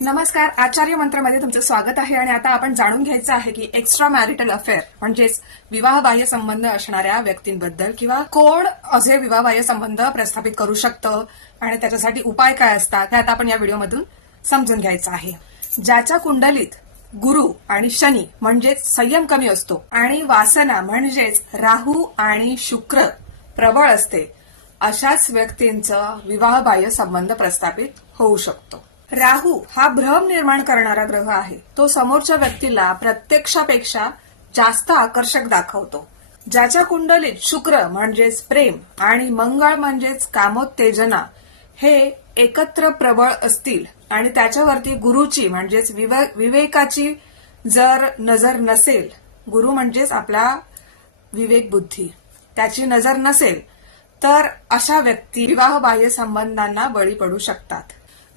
नमस्कार. आचार्य मंत्रमध्ये तुमचं स्वागत आहे. आणि आता आपण जाणून घ्यायचं आहे की एक्स्ट्रा मॅरिटल अफेअर म्हणजेच विवाहबाह्य संबंध असणाऱ्या व्यक्तींबद्दल किंवा कोण असे विवाहबाह्य संबंध प्रस्थापित करू शकतं आणि त्याच्यासाठी उपाय काय असतात हे आता आपण या व्हिडिओमधून समजून घ्यायचं आहे. ज्याच्या कुंडलीत गुरु आणि शनी म्हणजेच संयम कमी असतो आणि वासना म्हणजेच राहू आणि शुक्र प्रबळ असते, अशाच व्यक्तींचं विवाहबाह्य संबंध प्रस्थापित होऊ शकतो. राहू हा भ्रम निर्माण करणारा ग्रह आहे. तो समोरच्या व्यक्तीला प्रत्यक्षापेक्षा जास्त आकर्षक दाखवतो. ज्याच्या कुंडलीत शुक्र म्हणजेच प्रेम आणि मंगळ म्हणजेच कामोत्तेजना हे एकत्र प्रबळ असतील आणि त्याच्यावरती गुरुची म्हणजेच विवेकाची जर नजर नसेल, गुरु म्हणजेच आपला विवेक बुद्धी, त्याची नजर नसेल तर अशा व्यक्ती विवाहबाह्य संबंधांना बळी पडू शकतात.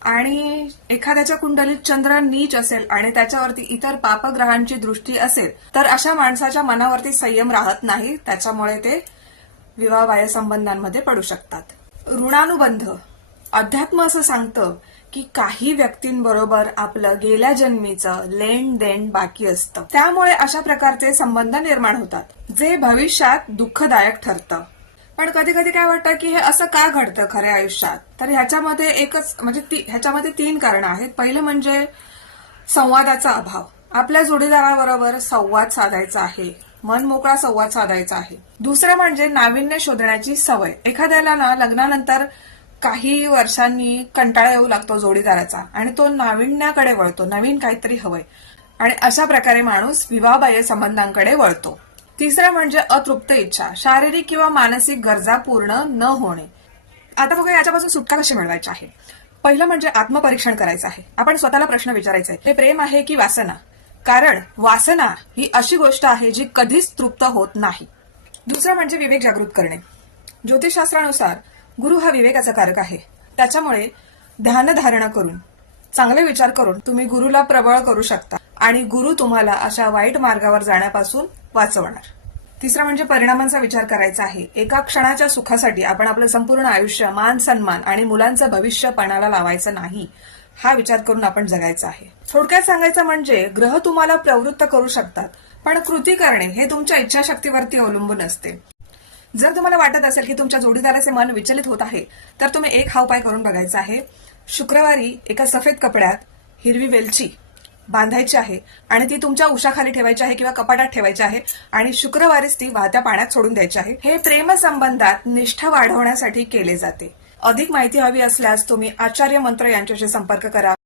आणि एखाद्याच्या कुंडलीत चंद्र नीच असेल आणि त्याच्यावरती इतर पापग्रहांची दृष्टी असेल तर अशा माणसाच्या मनावरती संयम राहत नाही, त्याच्यामुळे ते विवाहबाह्य संबंधांमध्ये पडू शकतात. ऋणानुबंध अध्यात्म असं सांगतं की काही व्यक्तींबरोबर आपलं गेल्या जन्मीचं लेण देण बाकी असतं, त्यामुळे अशा प्रकारचे संबंध निर्माण होतात जे भविष्यात दुःखदायक ठरतं. पण कधी कधी काय वाटतं की हे असं का घडतं खऱ्या आयुष्यात, तर ह्याच्यामध्ये ह्याच्यामध्ये 3 कारणं आहेत. पहिलं म्हणजे संवादाचा अभाव. आपल्या जोडीदाराबरोबर संवाद साधायचा आहे, मन मोकळा संवाद साधायचा आहे. दुसरं म्हणजे नाविन्य शोधण्याची सवय. एखाद्याला ना लग्नानंतर काही वर्षांनी कंटाळा येऊ लागतो जोडीदाराचा आणि तो नाविन्याकडे वळतो, नवीन काहीतरी हवंय, आणि अशा प्रकारे माणूस विवाहबाह्य संबंधांकडे वळतो. तिसरं म्हणजे अतृप्त इच्छा, शारीरिक किंवा मानसिक गरजा पूर्ण न होणे. आता बघा याच्यापासून सुटका कशी मिळवायची आहे. पहिलं म्हणजे आत्मपरीक्षण करायचं आहे. आपण स्वतःला प्रश्न विचारायचा आहे, हे प्रेम आहे की वासना? कारण वासना ही अशी गोष्ट आहे जी कधीच तृप्त होत नाही. दुसरं म्हणजे विवेक जागृत करणे. ज्योतिषशास्त्रानुसार गुरु हा विवेकाचा कारक आहे, त्याच्यामुळे ध्यानधारणा करून चांगले विचार करून तुम्ही गुरुला प्रबळ करू शकता आणि गुरु तुम्हाला अशा वाईट मार्गावर जाण्यापासून वाचवणार. तिसरा म्हणजे परिणामांचा विचार करायचा आहे. एका क्षणाच्या सुखासाठी आपण आपलं संपूर्ण आयुष्य, मान सन्मान आणि मुलांचं भविष्य पणाला लावायचं नाही, हा विचार करून आपण जगायचं आहे. थोडक्यात सांगायचं म्हणजे ग्रह तुम्हाला प्रवृत्त करू शकतात, पण कृती करणे हे तुमच्या इच्छाशक्तीवरती अवलंबून असते. जर तुम्हाला वाटत असेल की तुमच्या जोडीदाराचे मन विचलित होत आहे तर तुम्ही एक हा उपाय करून बघायचा आहे. शुक्रवारी एका सफेद कपड्यात हिरवी वेलची बांधायची आहे आणि ती तुमच्या उशाखाली ठेवायची आहे किंवा कपाटात ठेवायची आहे आणि शुक्रवारीच ती वाहत्या पाण्यात सोडून द्यायची आहे. हे प्रेमसंबंधात निष्ठा वाढवण्यासाठी केले जाते. अधिक माहिती हवी असल्यास तुम्ही आचार्य मंत्र यांच्याशी संपर्क करा.